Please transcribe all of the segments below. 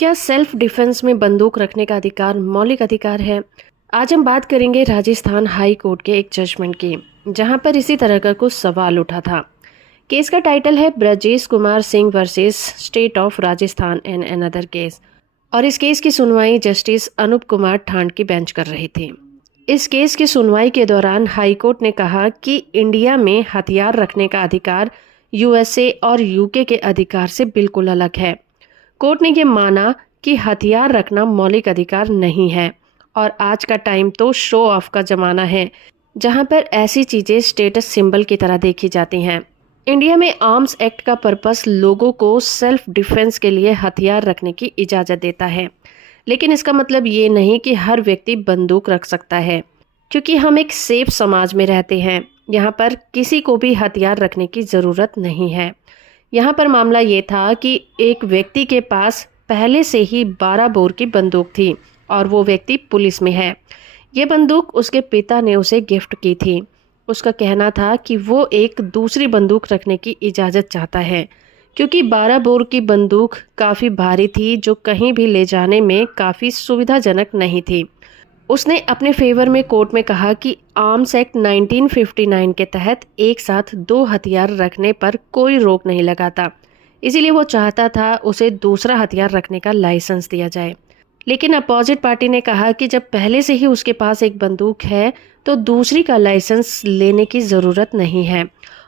क्या self defence में बंदूक रखने का अधिकार मौलिक अधिकार है? आज हम बात करेंगे राजस्थान हाई कोर्ट के एक जजमेंट की, जहां पर इसी तरह का कुछ सवाल उठा था। केस का टाइटल है Brajesh Kumar Singh versus state of Rajasthan and another case, और इस केस की सुनवाई जस्टिस अनूप कुमार ठांड की बेंच कर रही थी। इस केस की सुनवाई के दौरान हाई कोर्ट ने कहा कि इंडिया में हथियार रखने का अधिकार यूएसए और यूके के अधिकार से बिल्कुल अलग है। कोर्ट ने ये माना कि हथियार रखना मौलिक अधिकार नहीं है, और आज का टाइम तो शो ऑफ का जमाना है, जहां पर ऐसी चीजें स्टेटस सिंबल की तरह देखी जाती हैं। इंडिया में आर्म्स एक्ट का पर्पस लोगों को सेल्फ डिफेंस के लिए हथियार रखने की इजाजत देता है, लेकिन इसका मतलब ये नहीं कि हर व्यक्ति बंदूक रख सकता है, क्योंकि हम एक सेफ समाज में रहते हैं। यहाँ पर किसी को भी हथियार रखने की जरूरत नहीं है। यहाँ पर मामला ये था कि एक व्यक्ति के पास पहले से ही 12 बोर की बंदूक थी और वो व्यक्ति पुलिस में है। ये बंदूक उसके पिता ने उसे गिफ्ट की थी। उसका कहना था कि वो एक दूसरी बंदूक रखने की इजाज़त चाहता है, क्योंकि 12 बोर की बंदूक काफ़ी भारी थी, जो कहीं भी ले जाने में काफ़ी सुविधाजनक नहीं थी। उसने अपने फेवर में कोर्ट में कहा कि आर्म्स एक्ट 1959 के तहत एक साथ 2 हथियार रखने पर कोई रोक नहीं लगाता, इसीलिए वो चाहता था उसे दूसरा हथियार रखने का लाइसेंस दिया जाए। लेकिन अपोजिट पार्टी ने कहा कि जब पहले से ही उसके पास एक बंदूक है तो दूसरी का लाइसेंस लेने की ज़रूरत नहीं है,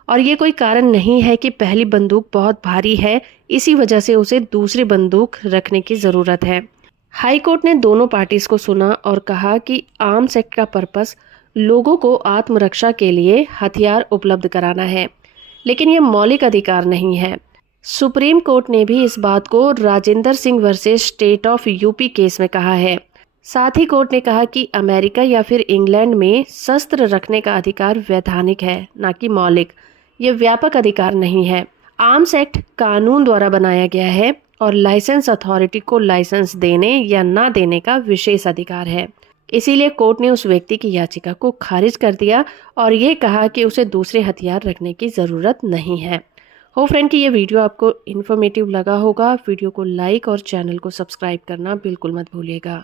और ये कोई कारण नहीं है कि पहली बंदूक बहुत भारी है, इसी वजह से उसे दूसरी बंदूक रखने की ज़रूरत है। हाई कोर्ट ने दोनों पार्टीज को सुना और कहा कि आर्म्स एक्ट का पर्पस लोगों को आत्मरक्षा के लिए हथियार उपलब्ध कराना है, लेकिन यह मौलिक अधिकार नहीं है। सुप्रीम कोर्ट ने भी इस बात को Rajendra Singh versus state of UP case में कहा है। साथ ही कोर्ट ने कहा कि अमेरिका या फिर इंग्लैंड में शस्त्र रखने का अधिकार वैधानिक है, ना कि मौलिक। यह व्यापक अधिकार नहीं है। आर्म्स एक्ट कानून द्वारा बनाया गया है और लाइसेंस अथॉरिटी को लाइसेंस देने या ना देने का विशेष अधिकार है। इसीलिए कोर्ट ने उस व्यक्ति की याचिका को खारिज कर दिया और ये कहा कि उसे दूसरे हथियार रखने की ज़रूरत नहीं है। हो फ्रेंड कि ये वीडियो आपको इन्फॉर्मेटिव लगा होगा। वीडियो को लाइक और चैनल को सब्सक्राइब करना बिल्कुल मत भूलिएगा।